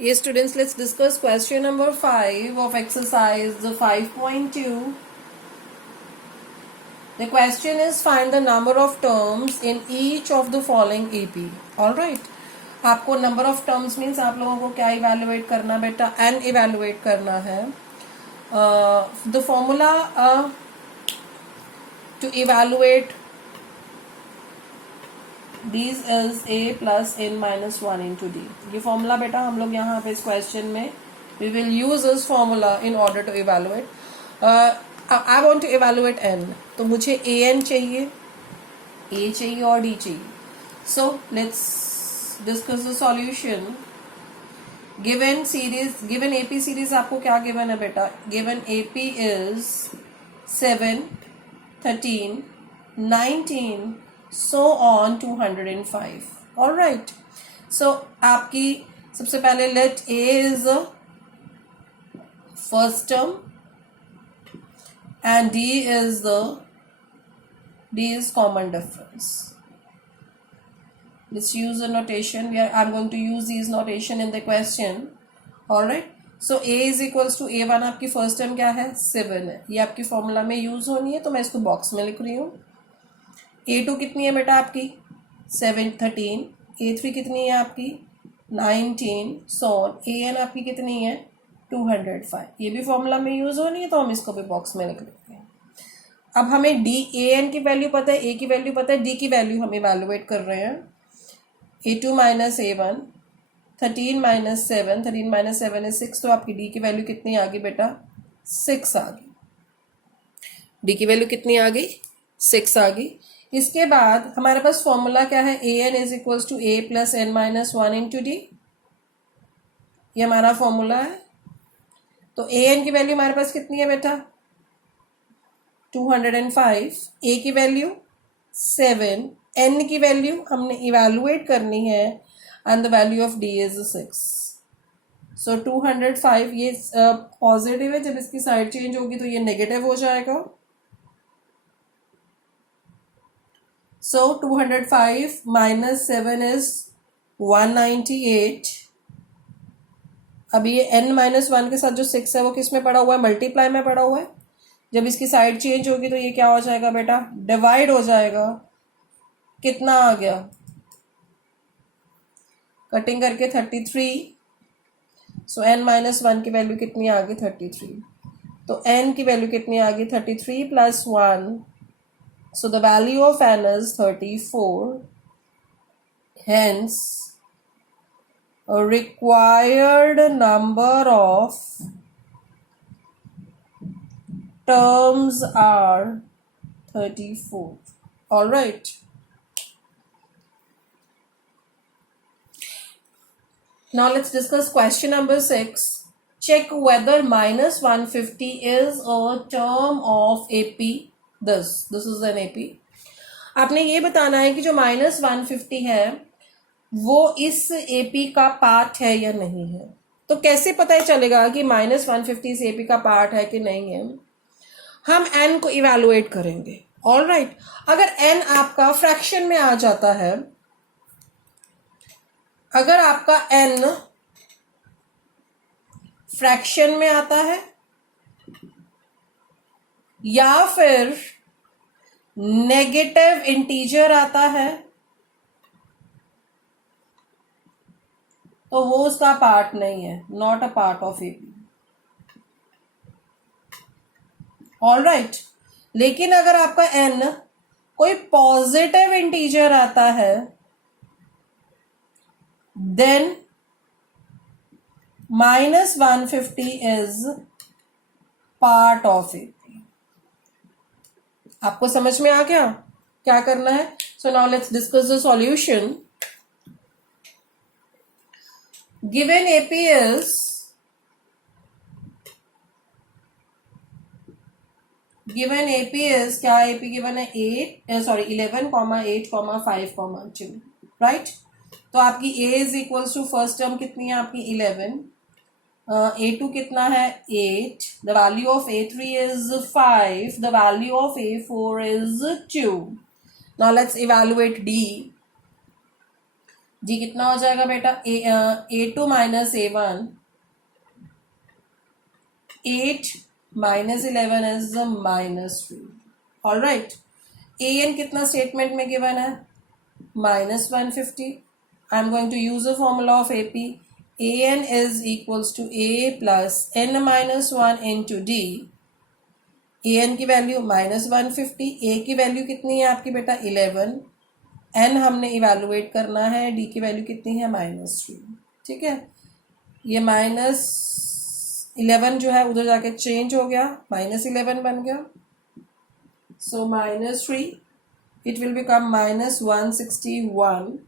Yes, students, let's discuss question number 5 of exercise 5.2. The question is find the number of terms in each of the following AP. Alright. आपको number of terms means आप लोगों को क्या evaluate करना बेटा? N evaluate करना है. The formula to evaluate these is a plus n minus 1 into d. ये formula बेटा हम लोग यहाँ पे इस question में we will use this formula in order to evaluate. I want to evaluate n. तो मुझे an चाहिए, a चाहिए और d चाहिए. So let's discuss the solution. Given series, given AP series आपको क्या given है बेटा? Given AP is 7, 13, 19, so on 205. All right. So आपकी सबसे पहले let A is the first term and D is common difference. Let's use a notation. I'm going to use these notation in the question. All right. So A is equals to A1. आपकी first term क्या है? 7 है. ये आपकी formula में use होनी है तो मैं इसको box में लिख रही हूँ. A2 कितनी है बेटा आपकी? 7, 13. A3 कितनी है आपकी? 19. So on. AN आपकी कितनी है? 205. ये भी फॉर्मूला में यूज होनी है तो हम इसको भी बॉक्स में लिख लेते हैं. अब हमें AN की वैल्यू पता है, A की वैल्यू पता है, D की वैल्यू हम इवैल्यूएट कर रहे हैं. A2 minus A1, 13 minus 7, 13 minus 7 is 6. तो आपकी D की वैल्यू कितनी आ गई बेटा? 6 आ गई. D की वैल्यू कितनी आ गई? 6 आ गई. इसके बाद हमारे पास फॉर्मूला क्या है? AN is equals to A plus n minus 1 into D. ये हमारा फॉर्मूला है. तो AN की वैल्यू हमारे पास कितनी है बेटा? 205. A की वैल्यू 7. N की वैल्यू हमने इवैल्यूएट करनी है and the value of D is 6. सो 205 ये पॉजिटिव है. जब इसकी साइड चेंज होगी तो ये नेगेटिव हो जाएगा. So 205 minus 7 is 198. अभी ये n माइनस 1 के साथ जो 6 है वो किस में पड़ा हुआ है? मल्टीप्लाई में पड़ा हुआ है. जब इसकी साइड चेंज होगी तो ये क्या हो जाएगा बेटा? डिवाइड हो जाएगा. कितना आ गया? कटिंग करके 33. सो n माइनस 1 की वैल्यू कितनी आ गई? 33. तो n की वैल्यू कितनी आ गई? 33 plus 1. So the value of n is 34. Hence, a required number of terms are 34. All right. Now let's discuss question number 6. Check whether minus 150 is a term of AP. This is an AP. आपने ये बताना है कि जो minus 150 है वो इस AP का पार्ट है या नहीं है. तो कैसे पता चलेगा कि माइनस 150 इस AP का पार्ट है कि नहीं है? हम n को इवैल्यूएट करेंगे. All right. अगर n आपका फ्रैक्शन में आ जाता है, अगर आपका n फ्रैक्शन में आता है या फिर नेगेटिव इंटीजर आता है तो वो उसका पार्ट नहीं है. Not a part of AP. All right. लेकिन अगर आपका n कोई पॉजिटिव इंटीजर आता है then minus 150 is part of it. आपको समझ में आ गया क्या करना है? So now let's discuss the solution. Given AP is क्या? AP given है 11, 8, 5, 2. राइट. तो आपकी A is equals to first term कितनी है आपकी? 11. A2 कितना है? 8. The value of A3 is 5. The value of A4 is 2. Now let's evaluate D. D कितना हो जाएगा बेटा, A2 minus A1, 8 minus 11 is -3. All right, AN कितना स्टेटमेंट में गिवन है, -150. I am going to use a formula of AP. AN is equals to A plus n-1 into D. AN की value -150, A की value कितनी है आपकी बेटा 11, N हमने इवेलुएट करना है, D की वैल्यू कितनी है -3. ठीक है, ये -11 जो है उधर जाके चेंज हो गया, -11 बन गया. So -3, it will become -161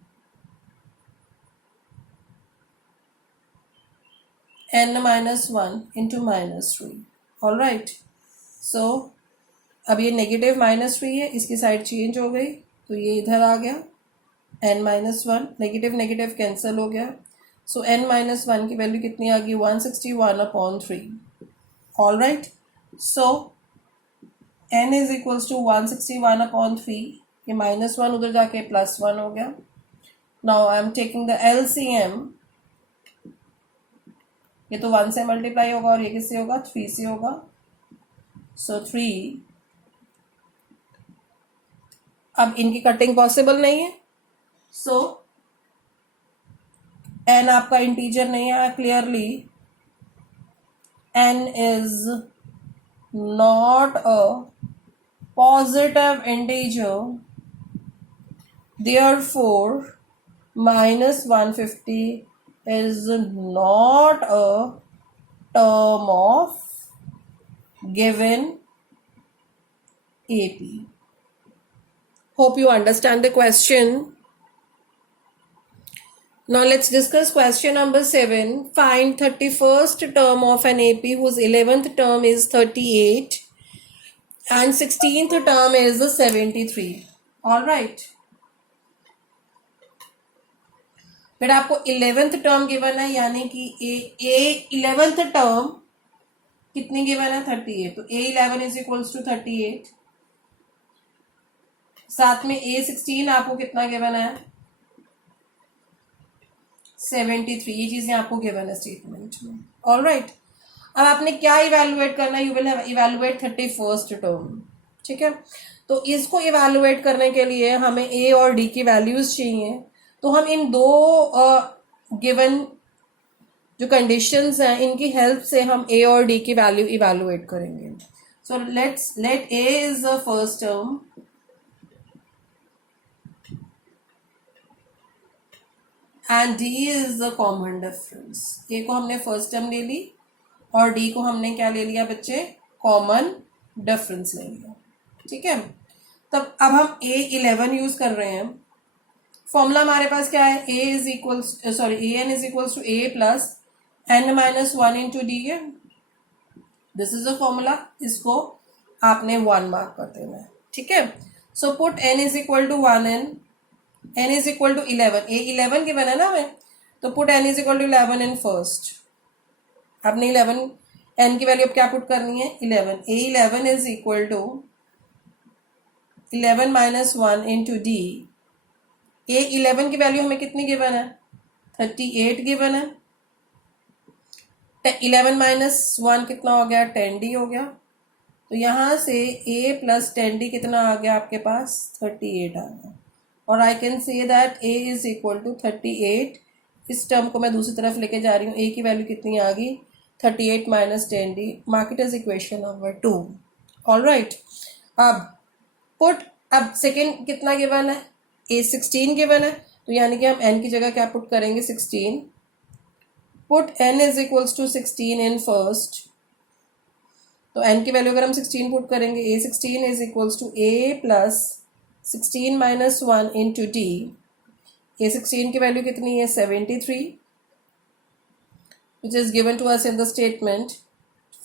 n-1 into -3. All right, so अब ये नेगेटिव -3 है, इसकी साइड चेंज हो गई तो ये इधर आ गया, n-1, नेगेटिव नेगेटिव कैंसिल हो गया. सो n-1 की वैल्यू कितनी आ गई, 161/3. All right, so n is equals to 161/3. ये -1 उधर जाके +1 हो गया. Now I am taking the LCM. ये तो 1 से मल्टीप्लाई होगा और ये किससे होगा, 3 से होगा. सो 3, अब इनकी कटिंग पॉसिबल नहीं है, सो n आपका इंटीजर नहीं आया clearly. n is not a positive integer, therefore -150 is not a term of given AP. Hope you understand the question. Now let's discuss question number 7. Find 31st term of an AP whose 11th term is 38 and 16th term is 73. All right. फिर आपको 11th term given है, यानी कि A 11th term कितनी given है, 38. तो A11 is equals to 38. साथ में A16 आपको कितना गिवन है, 73. ये चीजें आपको गिवन है स्टेटमेंट में. ऑल राइट, अब आपने क्या इवेलुएट करना है, you will have evaluate 31st term. ठीक है, तो इसको इवेलुएट करने के लिए हमें A और D की वैल्यूज चाहिए. तो हम इन दो गिवन जो कंडीशंस हैं इनकी हेल्प से हम A और D की वैल्यू इवेलुएट करेंगे. So let A is the first term and D is the common difference. A को हमने फर्स्ट टर्म ले ली और D को हमने क्या ले लिया बच्चे, कॉमन डिफरेंस ले लिया. ठीक है, तब अब हम A11 यूज कर रहे हैं. फॉर्मूला हमारे पास क्या है, A is equal AN is equals to A plus n-1 into D है. दिस इज द फॉर्मूला, इसको आपने 1 मार्क कर देना है. ठीक है, so put n is equal to 1n, n is equal to 11. A11 के बना ना हमें, तो put n is equal to 11 in first. आपने 11 n की वैल्यू अब क्या पुट करनी है, 11. A11 is equal to 11 minus 1 into D. A11 की वैल्यू हमें कितनी गिवन है, 38 गिवन है. 11 माइनस 1 कितना हो गया, 10D हो गया. तो यहाँ से A प्लस 10D कितना आ गया आपके पास, 38 आ गया. और I can say that A is equal to 38. इस टर्म को मैं दूसरी तरफ लेके जा रही हूँ. A की वैल्यू कितनी आ गई, 38 minus 10D. Mark it as equation number 2. All right, अब सेकेंड कितना गिवन है, A16 गिवन है. तो यानी कि हम n की जगह क्या पुट करेंगे, 16. Put n is equals to 16 in first. तो n की वैल्यू अगर हम 16 पुट करेंगे, A16 is equals to A plus 16 minus 1 into D. A16 की वैल्यू कितनी है, 73, which is given to us in the statement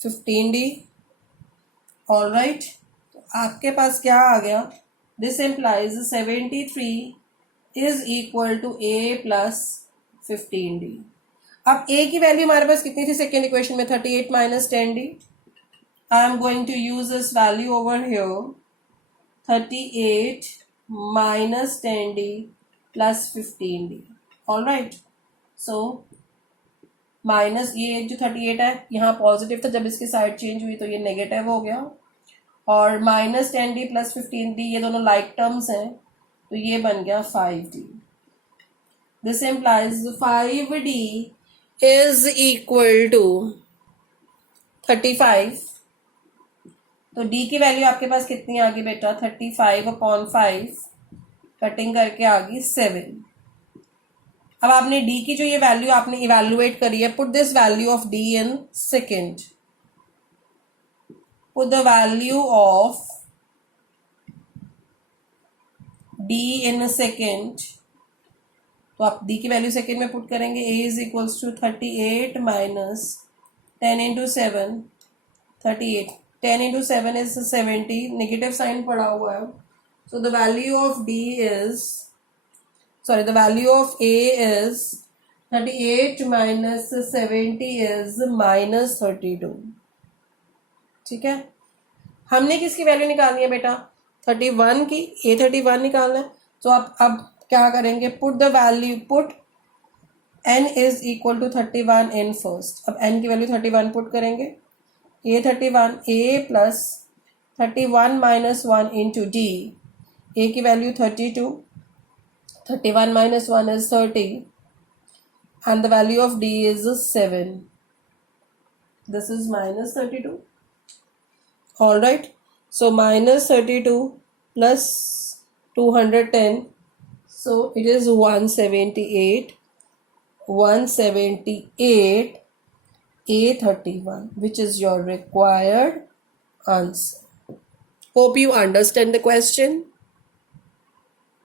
15D. All right, तो आपके पास क्या आ गया, this implies 73 is equal to A plus 15D. अब A की value हमारे पास कितनी थी सेकेंड इक्वेशन में, 38 minus 10D. I am going to use this value over here, 38 minus 10D plus 15D. All right. So minus ये जो 38 है यहाँ पॉजिटिव था, जब इसकी साइड चेंज हुई तो ये नेगेटिव हो गया. और -10d प्लस 15d ये दोनों लाइक टर्म्स हैं, तो ये बन गया 5d. This implies 5d is equal to 35. तो d की वैल्यू आपके पास कितनी आ गई बेटा? 35/5 कटिंग करके आ गई 7. अब आपने d की जो ये वैल्यू आपने इवेल्युएट करी है, put this value of d in second. Put the value of d in second. तो आप d की वैल्यू सेकेंड में पुट करेंगे. a is equals to 38 minus 10 into 7 38. 10 into 7 is 70. Negative sign पड़ा हुआ है. So the value of D is, sorry, the value of A is 38 minus 70 is -32. ठीक है. हमने किसकी वैल्यू निकालनी है बेटा? 31 की. A31 निकालना है. तो आप अब क्या करेंगे? Put the value, put n is equal to 31 in first. अब n की वैल्यू 31 पुट करेंगे. A31 A plus 31 minus 1 into D. A की value 32. 31 minus 1 is 30. And the value of D is 7. This is -32. Alright. So -32 plus 210. So it is 178. 178 A31, which is your required answer. Hope you understand the question.